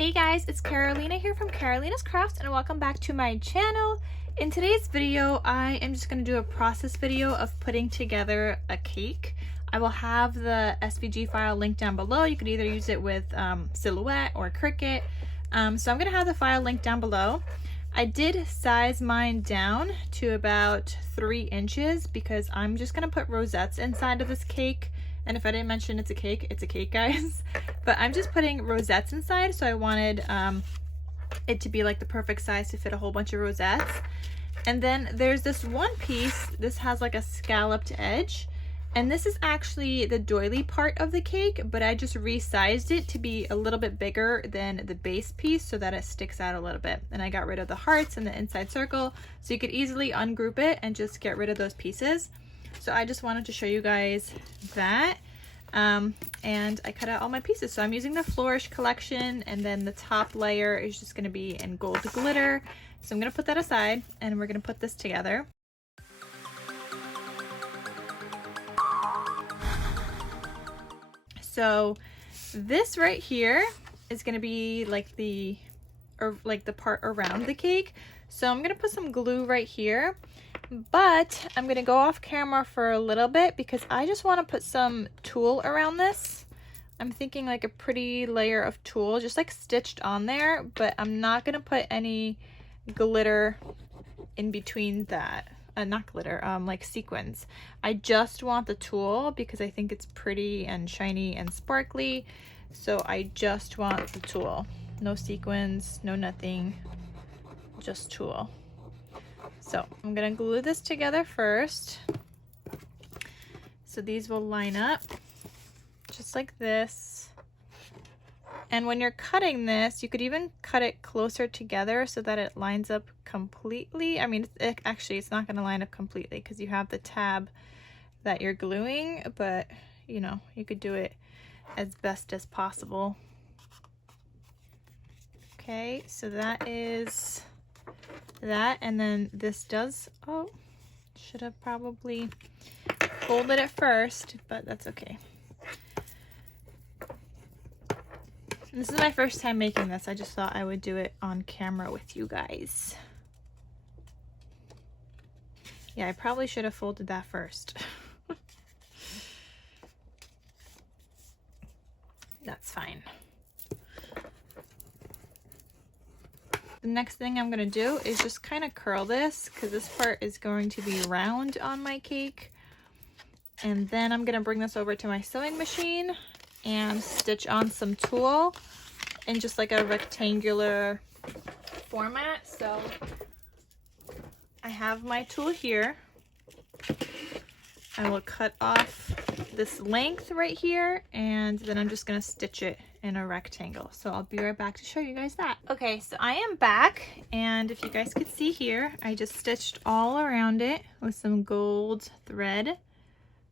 Hey guys, it's Carolina here from KarolinasKrafts and welcome back to my channel. In today's video, I am just going to do a process video of putting together a cake. I will have the SVG file linked down below. You could either use it with Silhouette or Cricut. So I'm going to have the file linked down below. I did size mine down to about 3 inches because I'm just going to put rosettes inside of this cake. And if I didn't mention it's a cake, guys. But I'm just putting rosettes inside, so I wanted it to be like the perfect size to fit a whole bunch of rosettes. And then there's this one piece, this has like a scalloped edge. And this is actually the doily part of the cake, but I just resized it to be a little bit bigger than the base piece so that it sticks out a little bit. And I got rid of the hearts and the inside circle, so you could easily ungroup it and just get rid of those pieces. So I just wanted to show you guys that. And I cut out all my pieces. So I'm using the Flourish collection, and then the top layer is just going to be in gold glitter. So I'm going to put that aside and we're going to put this together. So this right here is going to be like the part around the cake. So I'm going to put some glue right here. But I'm going to go off camera for a little bit because I just want to put some tulle around this. I'm thinking like a pretty layer of tulle just like stitched on there, but I'm not going to put any glitter in between that. Not glitter, like sequins. I just want the tulle because I think it's pretty and shiny and sparkly. So I just want the tulle. No sequins, no nothing, just tulle. So I'm gonna glue this together first. So these will line up just like this. And when you're cutting this, you could even cut it closer together so that it lines up completely. I mean, actually it's not gonna line up completely because you have the tab that you're gluing, but you know, you could do it as best as possible. Okay, so that is that, and then this does, oh, should have probably folded it first, but that's okay. This is my first time making this. I just thought I would do it on camera with you guys. Yeah, I probably should have folded that first. That's fine. The next thing I'm gonna do is just kind of curl this because this part is going to be round on my cake. And then I'm gonna bring this over to my sewing machine and stitch on some tulle in just like a rectangular format. So I have my tulle here. I will cut off this length right here, and then I'm just gonna stitch it in a rectangle. So I'll be right back to show you guys that. Okay, so I am back, and if you guys could see here, I just stitched all around it with some gold thread.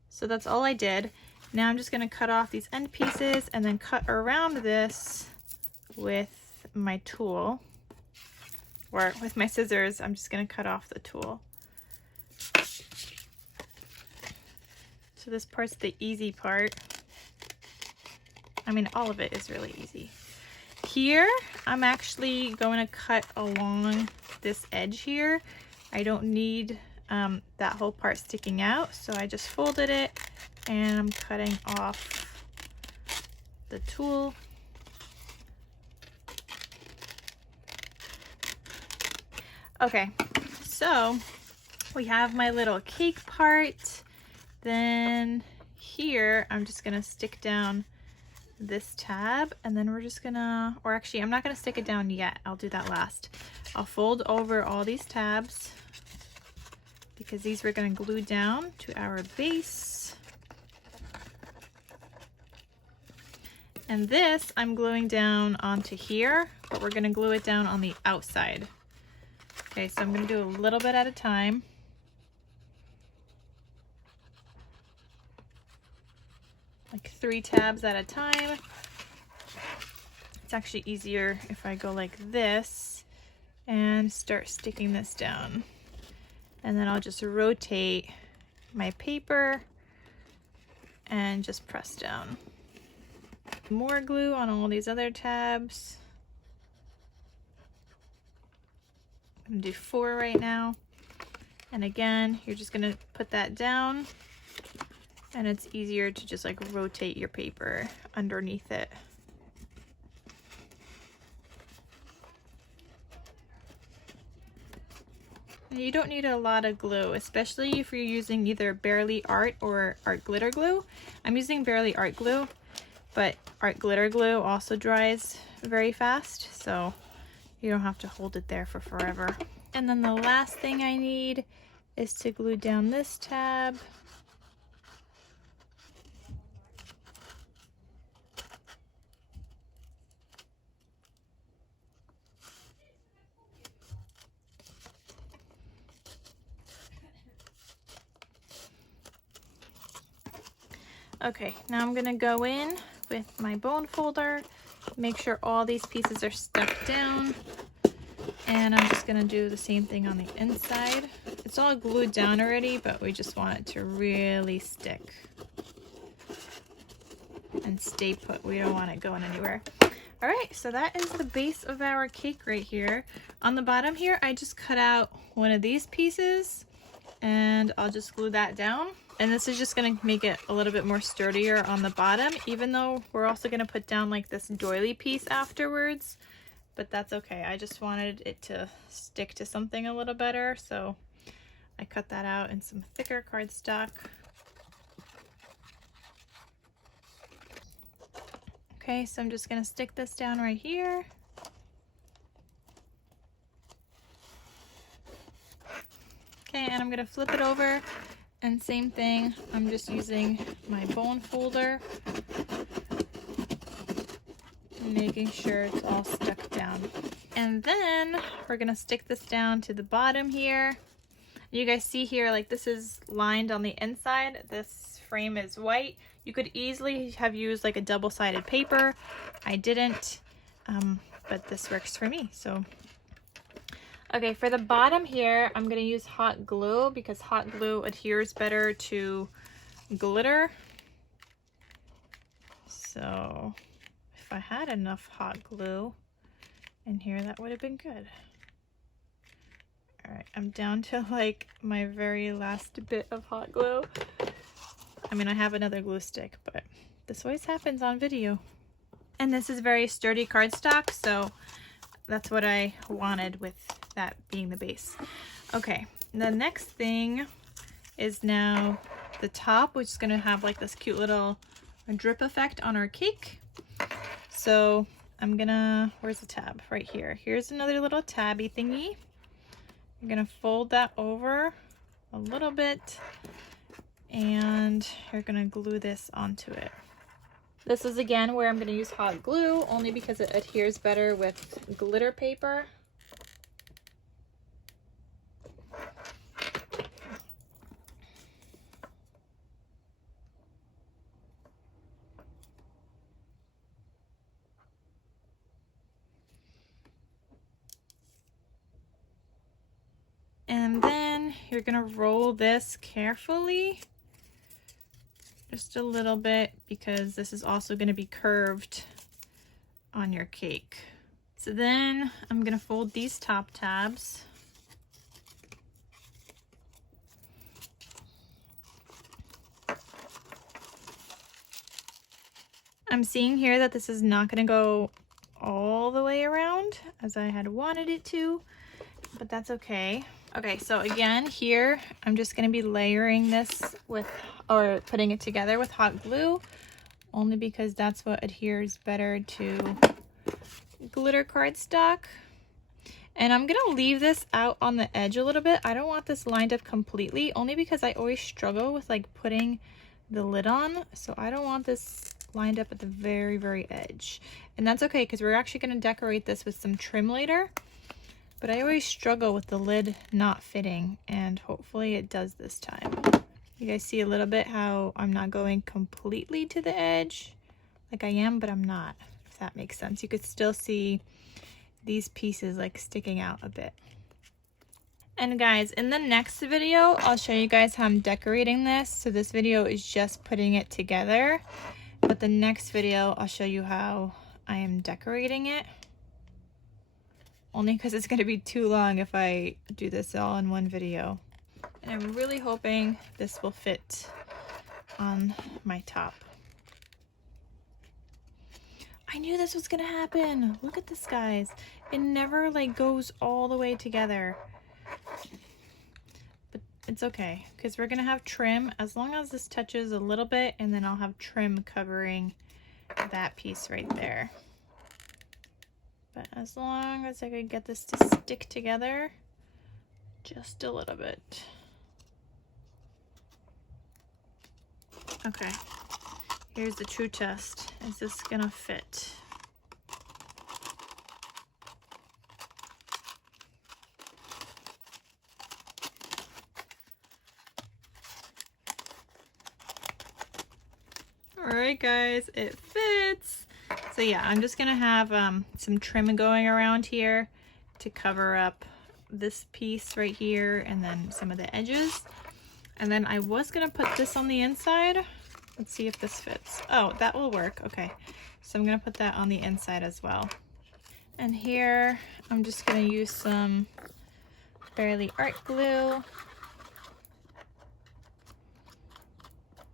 So that's all I did. Now I'm just gonna cut off these end pieces and then cut around this with my tulle, or with my scissors. I'm just gonna cut off the tulle. So this part's the easy part. I mean, all of it is really easy. Here, I'm actually going to cut along this edge here. I don't need that whole part sticking out, so I just folded it and I'm cutting off the tulle. Okay, so we have my little cake part. Then here, I'm just gonna stick down this tab, and then we're just gonna, or actually I'm not gonna stick it down yet, I'll do that last. I'll fold over all these tabs because these we're gonna glue down to our base. And this I'm gluing down onto here, but we're gonna glue it down on the outside. Okay, so I'm gonna do a little bit at a time. Like 3 tabs at a time. It's actually easier if I go like this and start sticking this down. And then I'll just rotate my paper and just press down. More glue on all these other tabs. I'm gonna do 4 right now. And again, you're just gonna put that down, and it's easier to just like rotate your paper underneath it. You don't need a lot of glue, especially if you're using either Barely Art or Art Glitter Glue. I'm using Barely Art Glue, but Art Glitter Glue also dries very fast, so you don't have to hold it there for forever. And then the last thing I need is to glue down this tab. Okay, now I'm gonna go in with my bone folder, make sure all these pieces are stuck down, and I'm just gonna do the same thing on the inside. It's all glued down already, but we just want it to really stick and stay put. We don't want it going anywhere. All right, so that is the base of our cake right here. On the bottom here, I just cut out one of these pieces, and I'll just glue that down. And this is just gonna make it a little bit more sturdier on the bottom, even though we're also gonna put down like this doily piece afterwards, but that's okay. I just wanted it to stick to something a little better, so I cut that out in some thicker cardstock. Okay, so I'm just gonna stick this down right here. Okay, and I'm gonna flip it over. And same thing, I'm just using my bone folder, making sure it's all stuck down. And then we're gonna stick this down to the bottom here. You guys see here, like this is lined on the inside. This frame is white. You could easily have used like a double-sided paper. I didn't, but this works for me, so. Okay, for the bottom here, I'm gonna use hot glue because hot glue adheres better to glitter. So if I had enough hot glue in here, that would have been good. All right, I'm down to like my very last bit of hot glue. I mean, I have another glue stick, but this always happens on video. And this is very sturdy cardstock, so that's what I wanted with that being the base. Okay, the next thing is now the top, which is gonna have like this cute little drip effect on our cake. So I'm gonna, where's the tab? Right here. Here's another little tabby thingy. I'm gonna fold that over a little bit, and you're gonna glue this onto it. This is again where I'm going to use hot glue, only because it adheres better with glitter paper. And then you're going to roll this carefully. Just a little bit, because this is also going to be curved on your cake. So then I'm going to fold these top tabs. I'm seeing here that this is not going to go all the way around as I had wanted it to, but that's okay. Okay, so again here I'm just going to be layering this with, or putting it together with hot glue, only because that's what adheres better to glitter cardstock. And I'm going to leave this out on the edge a little bit. I don't want this lined up completely, only because I always struggle with like putting the lid on, so I don't want this lined up at the very, very edge. And that's okay, because we're actually going to decorate this with some trim later. But I always struggle with the lid not fitting, and hopefully it does this time. You guys see a little bit how I'm not going completely to the edge, like I am, but I'm not, if that makes sense. You could still see these pieces like sticking out a bit. And guys, in the next video, I'll show you guys how I'm decorating this. So this video is just putting it together, but the next video, I'll show you how I am decorating it. only because it's going to be too long if I do this all in one video. And I'm really hoping this will fit on my top. I knew this was gonna happen. Look at this, guys. It never like goes all the way together. But it's okay, because we're gonna have trim as long as this touches a little bit, and then I'll have trim covering that piece right there. But as long as I could get this to stick together just a little bit. Okay. Here's the true test. Is this gonna fit? Alright guys, it fits! So yeah, I'm just gonna have some trim going around here to cover up this piece right here and then some of the edges. And then I was gonna put this on the inside. Let's see if this fits. Oh, that will work. Okay, so I'm gonna put that on the inside as well. And here, I'm just gonna use some Fairly Art glue,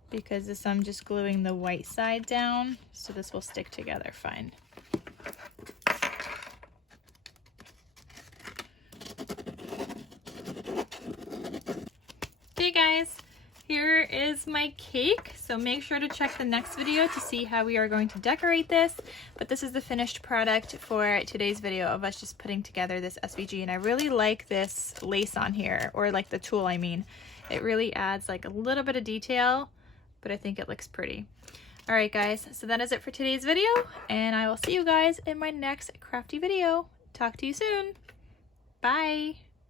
because this I'm just gluing the white side down, so this will stick together fine. Okay guys, here is my cake. So make sure to check the next video to see how we are going to decorate this. But this is the finished product for today's video of us just putting together this SVG. And I really like this lace on here, or like the tulle, I mean. It really adds like a little bit of detail, but I think it looks pretty. All right guys, so that is it for today's video, and I will see you guys in my next crafty video. Talk to you soon. Bye.